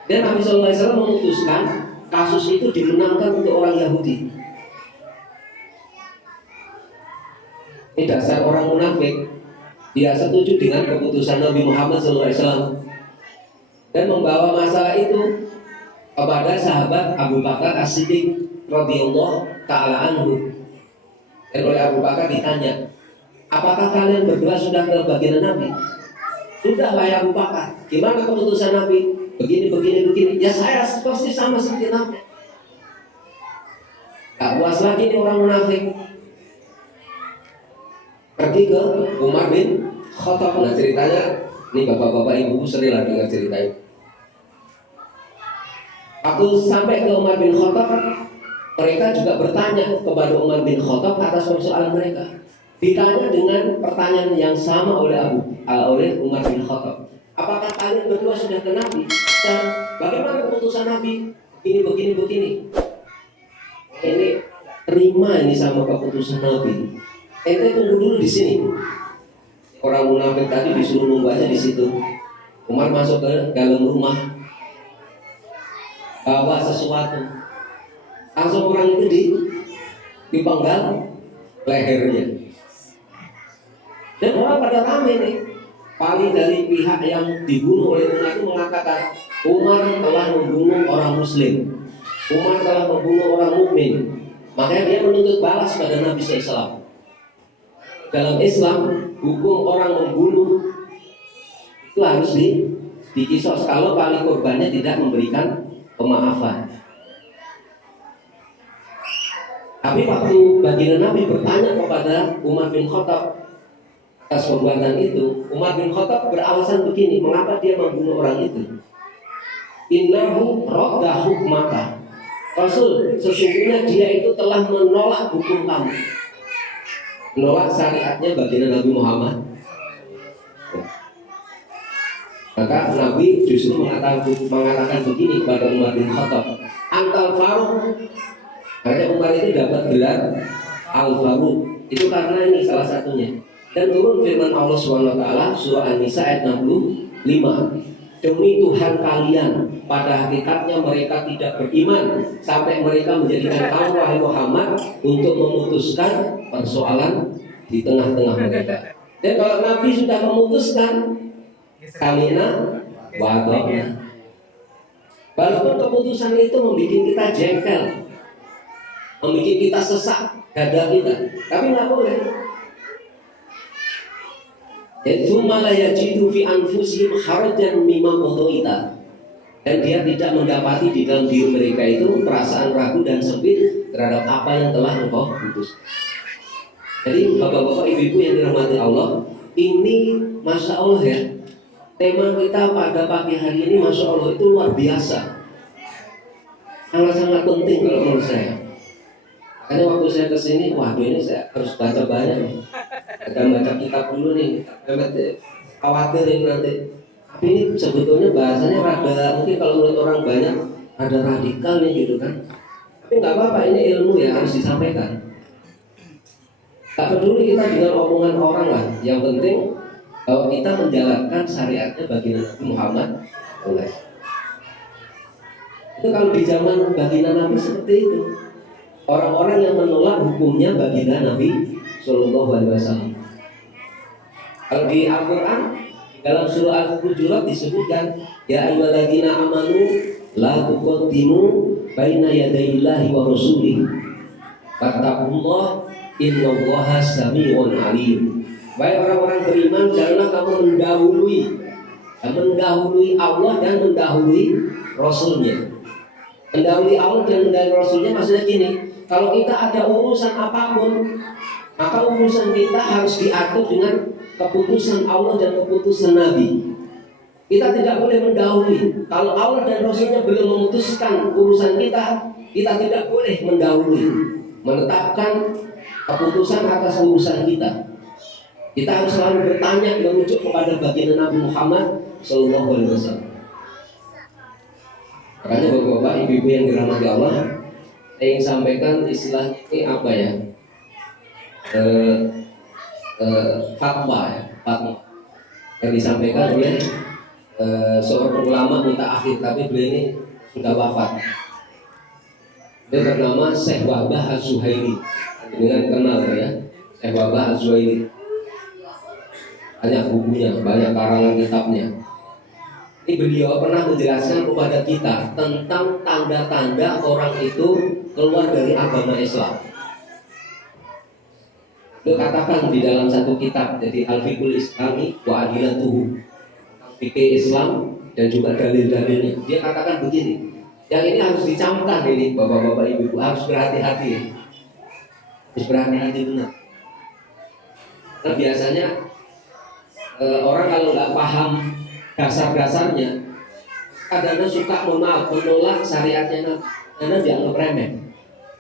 Dan Nabi SAW memutuskan kasus itu dimenangkan untuk orang Yahudi. Ini dasar orang munafik. Dia setuju dengan keputusan Nabi Muhammad SAW dan membawa masalah itu kepada sahabat Abu Bakar As-Siddiq radhiyallahu ta'ala anhu. Dan oleh Abu Bakar ditanya, apakah kalian berdua sudah ke baginda Nabi? Sudah wahai Abu Bakar, gimana keputusan Nabi? Begini, begini, begini. Ya saya pasti sama seperti Nabi. Tak puas lagi nih orang munafik. Pergi ke Umar bin Khattab. Nah ceritanya, ini bapak-bapak ibu sering lah dengar cerita ini. Aku sampai ke Umar bin Khattab, mereka juga bertanya kepada Umar bin Khattab atas persoalan mereka. Ditanya dengan pertanyaan yang sama oleh Umar bin Khattab. Apakah kalian berdua sudah ke Nabi? Dan bagaimana keputusan Nabi? Begini. Ini terima ini sama keputusan Nabi. Ente tunggu dulu di sini. Orang munafik tadi disuruh nunggu aja di situ. Umar masuk ke dalam rumah, bawa sesuatu. Langsung orang itu dipenggal lehernya. Dan orang pada rame nih. Paling dari pihak yang dibunuh oleh Umar itu mengatakan Umar telah membunuh orang Muslim, Umar telah membunuh orang mukmin. Makanya dia menuntut balas pada Nabi SAW. Dalam Islam, hukum orang membunuh itu harus dikisos kalau paling korbannya tidak memberikan pemaafan. Tapi waktu baginda Nabi bertanya kepada Umar bin Khattab atas perbuatan itu, Umar bin Khattab beralasan begini, mengapa dia membunuh orang itu? Innahu radda hukmaka. Rasul, sesungguhnya dia itu telah menolak hukum kamu, menolak syariatnya baginda Nabi Muhammad. Maka Nabi justru mengatakan begini kepada Umar bin Khattab, Antal Faruq. Karena Umar itu dapat gelar Al-Faruq itu karena ini salah satunya. Dan turun firman Allah SWT surah An-Nisa ayat 65, demi Tuhan kalian, pada hakikatnya mereka tidak beriman sampai mereka menjadikan kamu wahai Muhammad untuk memutuskan persoalan di tengah-tengah mereka. Dan kalau Nabi sudah memutuskan, kalina wadokna. Walaupun keputusan itu membuat kita jengkel, membuat kita sesak dada kita, tapi nggak boleh. Tsumma la yajidu fi anfusihim harajan mimma qadaita. Dan dia tidak mendapati di dalam diri mereka itu perasaan ragu dan sempit terhadap apa yang telah engkau putus. Jadi bapak-bapak ibu-ibu yang dirahmati Allah, ini masya Allah ya, tema kita pada pagi hari ini masya Allah itu luar biasa, sangat-sangat penting kalau menurut saya. Karena waktu saya kesini, waduh ini saya harus baca banyak nih. Ada baca kitab dulu nih, khawatir ini nanti. Tapi ini sebetulnya bahasanya rada, mungkin kalau menurut orang banyak ada radikal nih gitu kan. Tapi nggak apa-apa, ini ilmu ya harus disampaikan. Tak peduli kita dengan omongan orang lah. Yang penting bahwa kita menjalankan syariatnya baginda Nabi Muhammad. Itu kalau di zaman baginda Nabi seperti itu. Orang-orang yang menolak hukumnya baginda Nabi Sallallahu Alaihi Wasallam. Kalau di Al-Quran dalam surah Al-Hujurat disebutkan, ya ayyuhalladzina amanu la tuqaddimu baina yadayillahi wa rasulih fattaqullah innallaha sami'un alim. Wahai orang-orang beriman, janganlah kamu mendahului Allah dan mendahului Rasulnya. Mendahului Allah dan mendahului Rasulnya maksudnya gini, kalau kita ada urusan apapun, maka urusan kita harus diatur dengan keputusan Allah dan keputusan Nabi. Kita tidak boleh mendahului. Kalau Allah dan Rasulnya belum memutuskan urusan kita, kita tidak boleh mendahului, menetapkan keputusan atas urusan kita. Kita harus selalu bertanya merujuk kepada baginda Nabi Muhammad Sallallahu Alaihi Wasallam. Makanya bapak-bapak, ibu-ibu yang dirahmati Allah, saya ingin sampaikan istilah ini apa ya? Fatwa ya, fatwa yang disampaikan oleh seorang ulama mutaakhir, tapi beliau ini sudah wafat. Dia bernama Syekh Wahbah Az-Zuhaili, dengan kenal ya, Syekh Wahbah Az-Zuhaili. Banyak bukunya, banyak karangan kitabnya. Ini beliau pernah menjelaskan kepada kita tentang tanda-tanda orang itu keluar dari agama Islam. Beliau katakan di dalam satu kitab, jadi Al-Fiqhul Islami wa Adilatuhu. fikih Islam dan juga dalil-dalilnya. Dia katakan begini, yang ini harus dicamkan ini bapak-bapak ibu-ibu, harus berhati-hati, harus berhati-hati benar. Karena biasanya orang kalau nggak paham dasar-dasarnya, kadang-kadang suka menolak syariatnya karena dianggap remeh.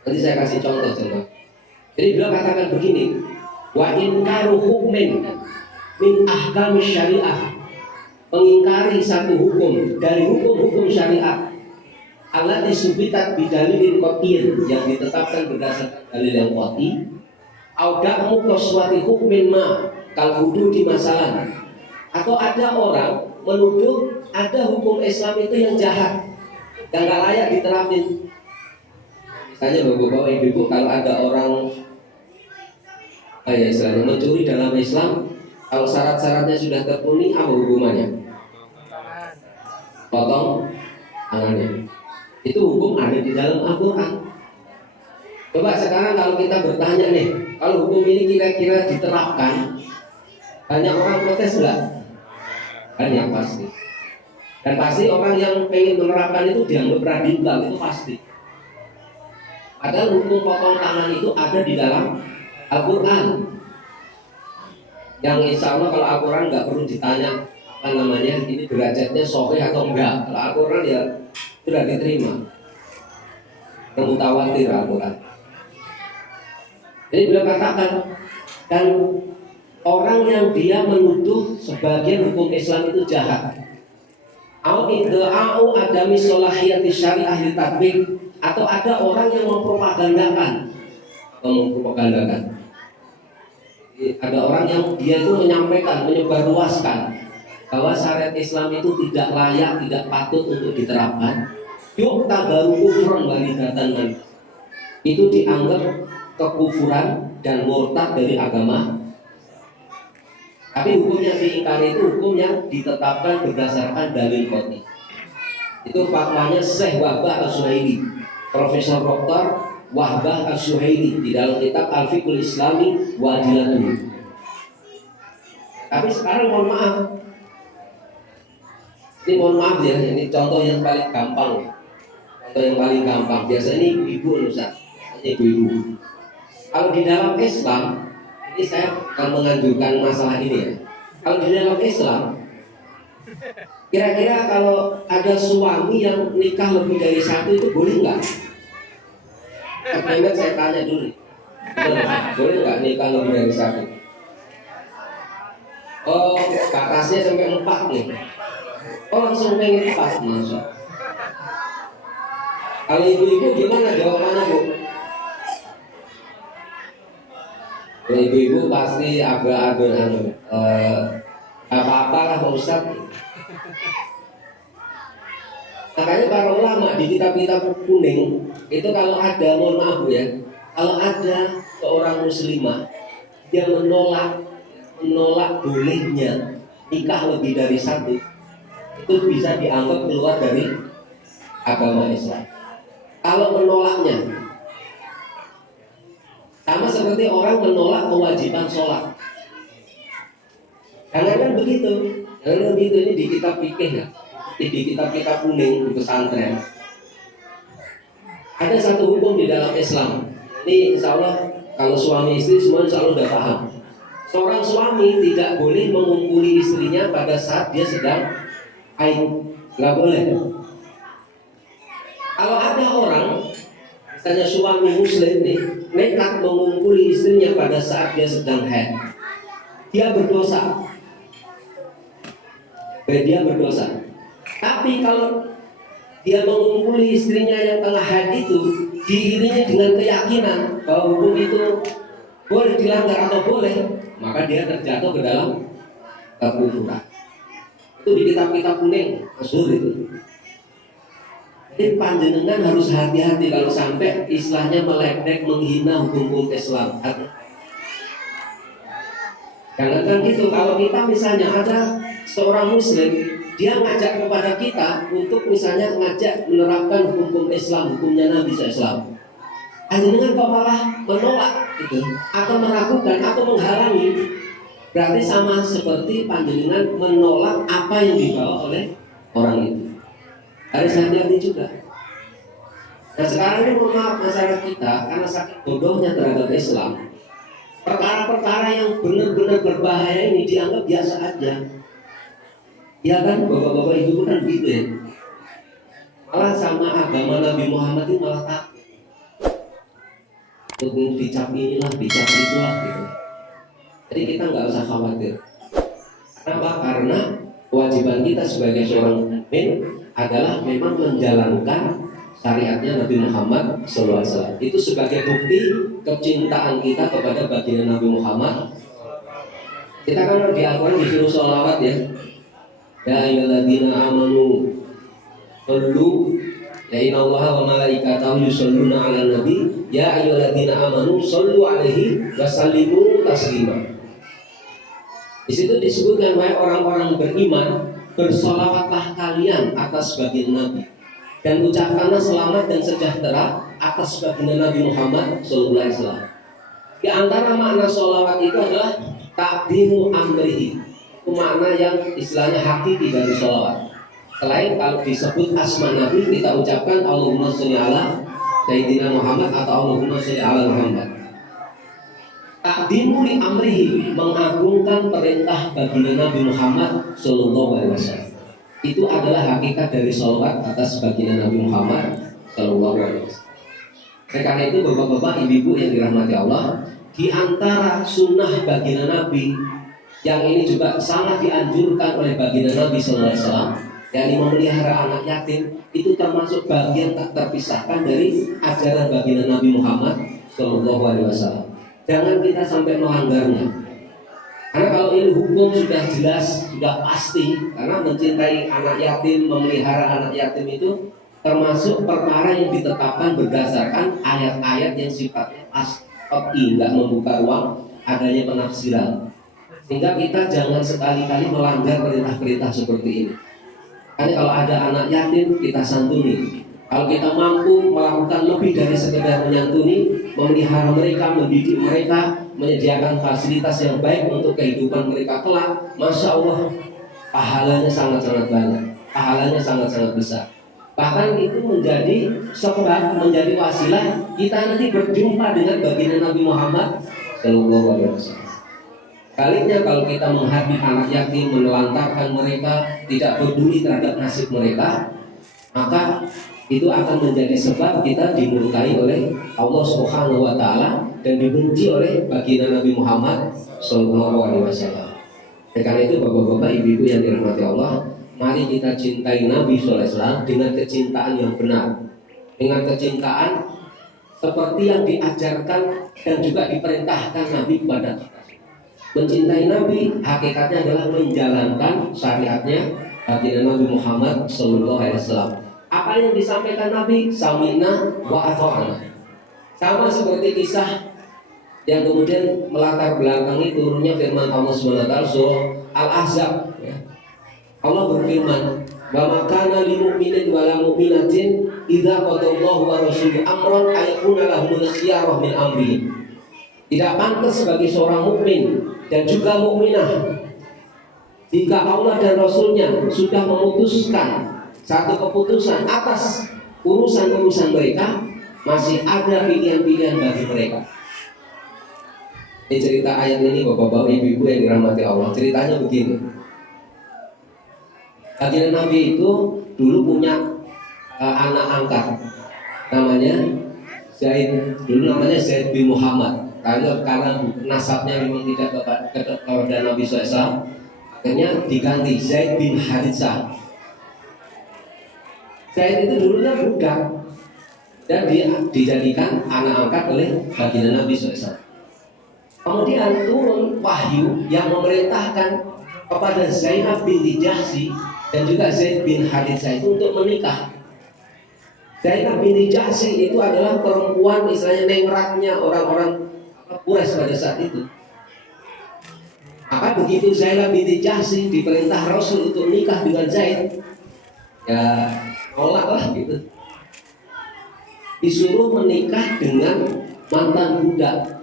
Nanti saya kasih contoh coba. Jadi beliau katakan begini, wa inkaru hukmin min ahkam syariah, mengingkari satu hukum dari hukum-hukum syariat allati subitat bidalilin qat'iyyin, yang ditetapkan berdasarkan dalil yang qat'i, au da'mu qaswati hukmin ma kal hududi masalah, atau ada orang menuduh ada hukum Islam itu yang jahat, yang gak layak diterapin. Misalnya bapak-bapak ibu-ibu, kalau ada orang istilahnya mencuri dalam Islam, kalau syarat-syaratnya sudah terpenuhi, apa hukumannya? Potong tangannya. Itu hukum ada di dalam Al-Quran. Coba sekarang kalau kita bertanya nih, kalau hukum ini kira-kira diterapkan, banyak orang protes enggak? Banyak pasti. Dan pasti orang yang pengen menerapkan itu dianggap radikal, itu pasti. Padahal hukum potong tangan itu ada di dalam Al-Quran, yang insya Allah kalau Al-Quran nggak perlu ditanya apa namanya, ini derajatnya sahih atau enggak. Kalau Al-Quran ya sudah diterima, mutawatir Al-Quran. Jadi beliau katakan, dan orang yang dia menuduh sebagian hukum Islam itu jahat, au ida'u adami solahiyati syariah ditatbik, atau ada orang yang mempropagandakan, ada orang yang dia itu menyampaikan, menyebarluaskan bahwa syariat Islam itu tidak layak, tidak patut untuk diterapkan. Yuk tabaru kufran walidatan, itu dianggap kekufuran dan murtad dari agama. Tapi hukum yang diingkari itu hukum yang ditetapkan berdasarkan dalil qat'i. Itu fatwanya Syekh Wahbah As-Suhaili, Profesor Dr. Wahbah As-Suhaili di dalam kitab Al-Fiqhul Islami wa Adilatuhu. Tapi sekarang mohon maaf, ini mohon maaf ya, ini contoh yang paling gampang. Contoh yang paling gampang, biasanya ini ibu-ibu, ibu-ibu. Kalau di dalam Islam, ini saya akan menganjurkan masalah ini ya. Kalau di dalam Islam, kira-kira kalau ada suami yang nikah lebih dari satu itu boleh nggak? Kemudian saya tanya dulu, boleh nggak nikah lebih dari satu? Oh, batasnya sampai 4 nih. Oh, langsung pengen 4, masuk. Kalau ibu-ibu gimana jawabannya, Bu? Ibu-ibu pasti agak-agak apa-apa lah Pak Ustaz. Makanya para ulama di kitab-kitab kuning itu kalau ada, mohon maaf Bu ya, kalau ada seorang muslimah dia menolak bolehnya nikah lebih dari satu, itu bisa dianggap keluar dari agama Islam. Kalau menolaknya, sama seperti orang menolak kewajiban sholat. Jangan begitu. Jangan begitu, ini di kitab fikih ya, di kitab-kitab kuning di pesantren. Ada satu hukum di dalam Islam. Ini insya Allah kalau suami istri semua insya Allah sudah paham. Seorang suami tidak boleh mengumpuli istrinya pada saat dia sedang haid, nggak boleh. Kalau ada orang, misalnya suami muslim nih, nekat mengumpuli istrinya pada saat dia sedang haid, dia berdosa. Dia berdosa. Tapi kalau dia mengumpuli istrinya yang tengah haid itu diiringi dengan keyakinan bahwa hukum itu boleh dilanggar atau boleh, maka dia terjatuh ke dalam kekufuran. Itu di kitab-kitab kuning, masyhur itu. Jadi panjenengan harus hati-hati kalau sampai istilahnya meledek, menghina hukum Islam. Jangan gitu. Kalau kita misalnya ada seorang muslim, dia ngajak kepada kita untuk misalnya ngajak menerapkan hukum Islam, hukumnya Nabi SAW, panjenengan kok malah menolak gitu, atau meragukan atau menghalangi, Berarti sama seperti panjenengan menolak apa yang dibawa oleh orang itu. Harus hati-hati juga. Nah sekarang ini mohon maaf masyarakat kita karena saking bodohnya terhadap Islam, perkara-perkara yang benar-benar berbahaya ini dianggap biasa aja. Ya kan, bapak-bapak ibu kan gitu ya. Malah sama agama Nabi Muhammad ini malah takut. Untuk dicap inilah, dicap itulah gitu. Jadi kita nggak usah khawatir. Kenapa? Karena kewajiban kita sebagai seorang mukmin adalah memang menjalankan syariatnya Nabi Muhammad SAW. Itu sebagai bukti kecintaan kita kepada baginda Nabi Muhammad. Kita kan di Al-Quran disuruh sholawat ya. Ya ayyuhalladzina amanu sallu ya innallaha wa malaikatahu yusholluna 'alan nabi ya ayyuhalladzina amanu sallu 'alaihi wa sallimu taslima. Di situ disebutkan wahai orang-orang beriman, bersolawatlah kalian atas baginda Nabi dan ucapkanlah selamat dan sejahtera atas baginda Nabi Muhammad SAW. Di antara makna sholawat itu adalah takdimu amrihi, itu makna yang istilahnya hakiki dari sholawat. Selain kalau disebut asma Nabi, kita ucapkan Allahumma sholli ala Sayyidina Muhammad atau Allahumma sholli ala Muhammad. Takdimu li amrihi, mengagungkan perintah baginda Nabi Muhammad Sallallahu Alaihi Wasallam. Itu adalah hakikat dari sholawat atas baginda Nabi Muhammad Sallallahu Alaihi Wasallam. Karena itu bapak-bapak, ibu-ibu yang dirahmati Allah, di antara sunnah baginda Nabi yang ini juga sangat dianjurkan oleh baginda Nabi Sallallahu Alaihi Wasallam, yakni memelihara anak yatim, itu termasuk bagian tak terpisahkan dari ajaran baginda Nabi Muhammad Sallallahu Alaihi Wasallam. Jangan kita sampai melanggarnya. Karena kalau ini hukum sudah jelas, sudah pasti. Karena mencintai anak yatim, memelihara anak yatim itu termasuk perkara yang ditetapkan berdasarkan ayat-ayat yang sifatnya pasti, nggak membuka ruang adanya penafsiran. Sehingga kita jangan sekali-kali melanggar perintah-perintah seperti ini. Karena kalau ada anak yatim, kita santuni. Kalau kita mampu melakukan lebih dari sekedar menyantuni, memelihara mereka, mendidik mereka, menyediakan fasilitas yang baik untuk kehidupan mereka kelak, Masya Allah, pahalanya sangat-sangat banyak, pahalanya sangat-sangat besar. Bahkan itu menjadi sebab, menjadi wasilah kita nanti berjumpa dengan baginda Nabi Muhammad Sallallahu Alaihi Wasallam. Baliknya kalau kita menghadapi anak yatim, menelantarkan mereka, tidak peduli terhadap nasib mereka, maka itu akan menjadi sebab kita dimurkai oleh Allah Subhanahu wa taala dan dibenci oleh baginda Nabi Muhammad sallallahu alaihi wasallam. Karena itu bapak-bapak, ibu-ibu yang dirahmati Allah, mari kita cintai Nabi sallallahu alaihi wasallam dengan kecintaan yang benar. Dengan kecintaan seperti yang diajarkan dan juga diperintahkan Nabi kepada kita. Mencintai Nabi hakikatnya adalah menjalankan syariatnya baginda Nabi Muhammad sallallahu alaihi wasallam. Apa yang disampaikan Nabi, sami'na wa ata'na. Sama seperti kisah yang kemudian melatar belakangi turunnya firman Allah SWT surah Al-Ahzab. Allah berfirman, wa makana lil mu'minin wa la mu'minatin idza qadallahu wa rasuluhu amran ayakuna lahumul khiyarah min amri. Tidak pantas bagi seorang mukmin dan juga mukminah jika Allah dan Rasulnya sudah memutuskan satu keputusan atas urusan-urusan mereka, masih ada pilihan-pilihan bagi mereka. Ini cerita ayat ini bapak-bapak, ibu-ibu yang dirahmati Allah. Ceritanya begini. Baginda Nabi itu dulu punya anak angkat, namanya Zaid. Dulu namanya Zaid bin Muhammad. Karena nasabnya memang tidak kepada Nabi SAW, akhirnya diganti Zaid bin Haritsah. Zaid itu dulunya budak dan dia dijadikan anak angkat oleh baginda Nabi SAW. Kemudian turun wahyu yang memerintahkan kepada Zainab binti Jahsy dan juga Zaid bin Haritsah itu untuk menikah. Zainab binti Jahsy itu adalah perempuan istilahnya nengratnya orang-orang Quraisy pada saat itu. Maka begitu Zainab binti Jahsy diperintah Rasul untuk menikah dengan Zaid, ya nolak lah gitu. Disuruh menikah dengan mantan budak.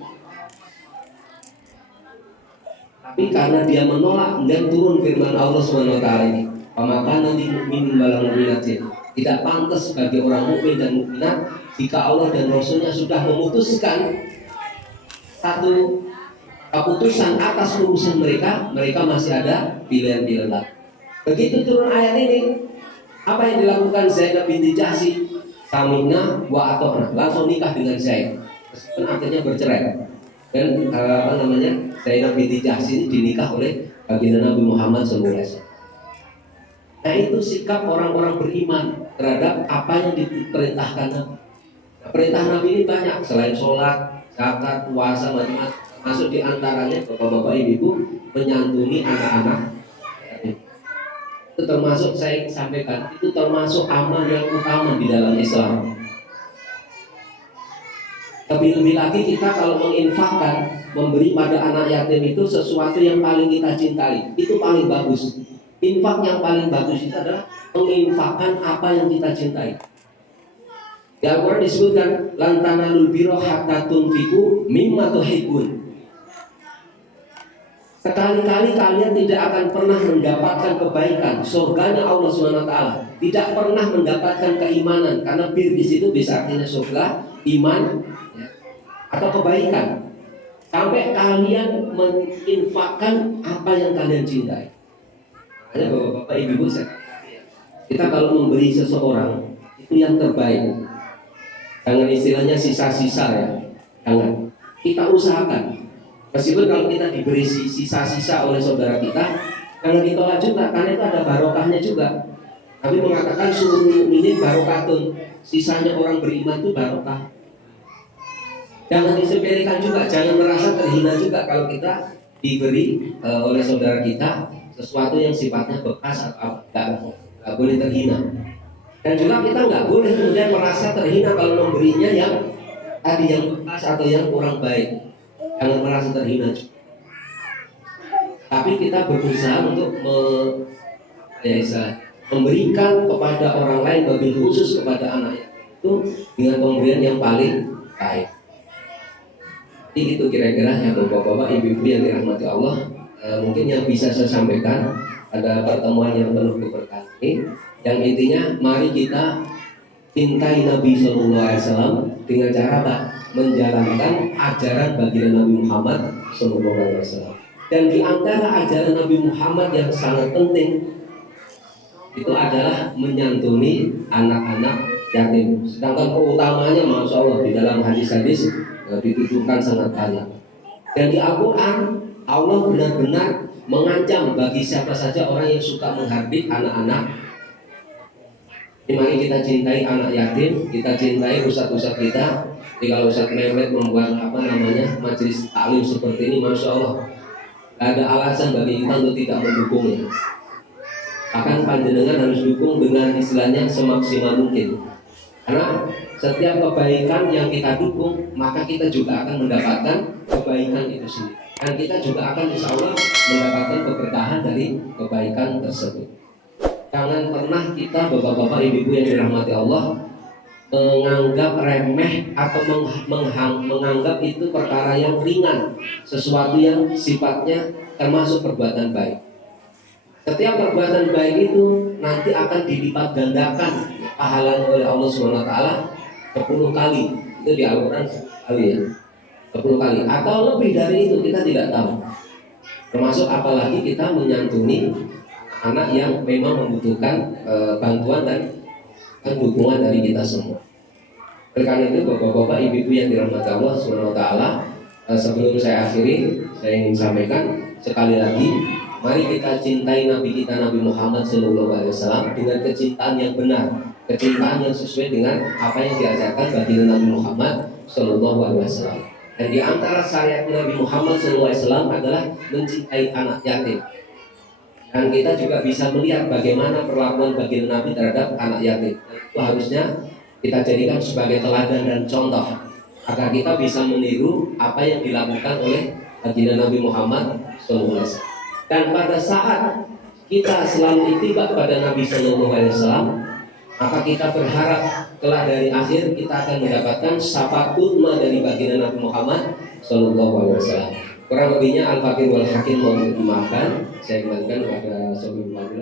Tapi karena dia menolak dan turun firman Allah Subhanahu wa taala ini, "Pamakana lil mu'minin wal mu'minatin." Tidak pantas bagi orang mukmin dan mukminat jika Allah dan Rasulnya sudah memutuskan satu keputusan atas urusan mereka, mereka masih ada pilihan-pilihan lain. Begitu turun ayat ini, apa yang dilakukan Zainab binti Jahsy? Samina wa atona, langsung nikah dengan Zaid. Dan akhirnya bercerai. Dan Zainab binti Jahsy ini dinikah oleh baginda Nabi Muhammad SAW. Nah, itu sikap orang-orang beriman terhadap apa yang diperintahkan Nabi. Nah, perintah Nabi ini banyak, selain sholat, zakat, puasa, macam-macam. Masuk di antaranya bapak-bapak ibu menyantuni anak-anak. Itu termasuk, saya sampaikan, itu termasuk amal yang utama di dalam Islam. Lebih-lebih lagi kita kalau menginfakkan, memberi pada anak yatim itu sesuatu yang paling kita cintai, itu paling bagus. Infak yang paling bagus itu adalah menginfakkan apa yang kita cintai. Di Al-Quran disebutkan, lan tanalul birra hatta tunfiqu mimma tuhibbun. Sekali-kali kalian tidak akan pernah mendapatkan kebaikan, surganya Allah SWT. Tidak pernah mendapatkan keimanan, karena bir di situ bisa artinya surga, iman, ya, atau kebaikan. Sampai kalian menginfakkan apa yang kalian cintai. Makanya bapak-bapak ibu kita kalau memberi seseorang itu yang terbaik. Jangan istilahnya sisa-sisa ya. Jangan. Kita usahakan. Meskipun kalau kita diberi sisa-sisa oleh saudara kita, jangan ditolak juga, karena itu ada barokahnya juga. Nabi mengatakan suruh mukminin barokatun, sisanya orang beriman itu barokah. Jangan disepelekan juga, jangan merasa terhina juga kalau kita diberi oleh saudara kita sesuatu yang sifatnya bekas atau nggak boleh terhina. Dan juga kita nggak boleh kemudian merasa terhina kalau memberinya yang tadi yang bekas atau yang kurang baik. Jangan merasa terhina. Tapi kita berusaha untuk memberikan kepada orang lain, wabil khusus kepada anaknya itu dengan pemberian yang paling baik. Jadi itu kira-kira yang bapak-bapak, ibu-ibu yang dirahmati Allah, mungkin yang bisa saya sampaikan pada pertemuan yang penuh keberkahan ini. Yang intinya, mari kita cintai Nabi SAW dengan cara menjalankan ajaran baginda Nabi Muhammad SAW. Dan di antara ajaran Nabi Muhammad yang sangat penting itu adalah menyantuni anak-anak yatim. Sedangkan keutamanya, masya Allah, di dalam hadis-hadis dituturkan sangat banyak. Dan di Al-Quran Allah benar-benar mengancam bagi siapa saja orang yang suka menghardik anak-anak. Mari kita cintai anak yatim, kita cintai ustadz-ustadz kita. Jadi kalau Ustadz Mehmet membuat majelis taklim seperti ini, masya Allah, tidak ada alasan bagi kita untuk tidak mendukungnya. Bahkan panjenengan harus dukung dengan istilahnya semaksimal mungkin. Karena setiap kebaikan yang kita dukung, maka kita juga akan mendapatkan kebaikan itu sendiri. Dan kita juga akan insya Allah mendapatkan keberkahan dari kebaikan tersebut. Jangan pernah kita bapak-bapak ibu-ibu yang dirahmati Allah menganggap remeh atau menganggap itu perkara yang ringan, sesuatu yang sifatnya termasuk perbuatan baik. Setiap perbuatan baik itu nanti akan dilipat gandakan pahalanya oleh Allah SWT 10 kali. Itu di Al-Quran 10 kali ya, 10 kali atau lebih dari itu, kita tidak tahu. Termasuk apalagi kita menyantuni anak yang memang membutuhkan bantuan dan dukungan dari kita semua. Oleh karena itu bapak-bapak ibu-ibu yang dirahmati Allah SWT, sebelum saya akhiri, saya ingin sampaikan sekali lagi, mari kita cintai Nabi kita Nabi Muhammad SAW dengan kecintaan yang benar, kecintaan yang sesuai dengan apa yang diajarkan baginda Nabi Muhammad SAW. Dan di antara syariat Nabi Muhammad SAW adalah mencintai anak yatim. Dan kita juga bisa melihat bagaimana perlakuan baginda Nabi terhadap anak yatim. Itu harusnya kita jadikan sebagai teladan dan contoh agar kita bisa meniru apa yang dilakukan oleh baginda Nabi Muhammad SAW. Dan pada saat kita selalu ittiba pada Nabi SAW, maka kita berharap kelak dari akhir kita akan mendapatkan syafaat utma dari baginda Nabi Muhammad SAW. Kurang lebihnya Al-Fakir wal Hakim mohon dimaafkan. Saya kembalikan kepada Sohibul Fadilah.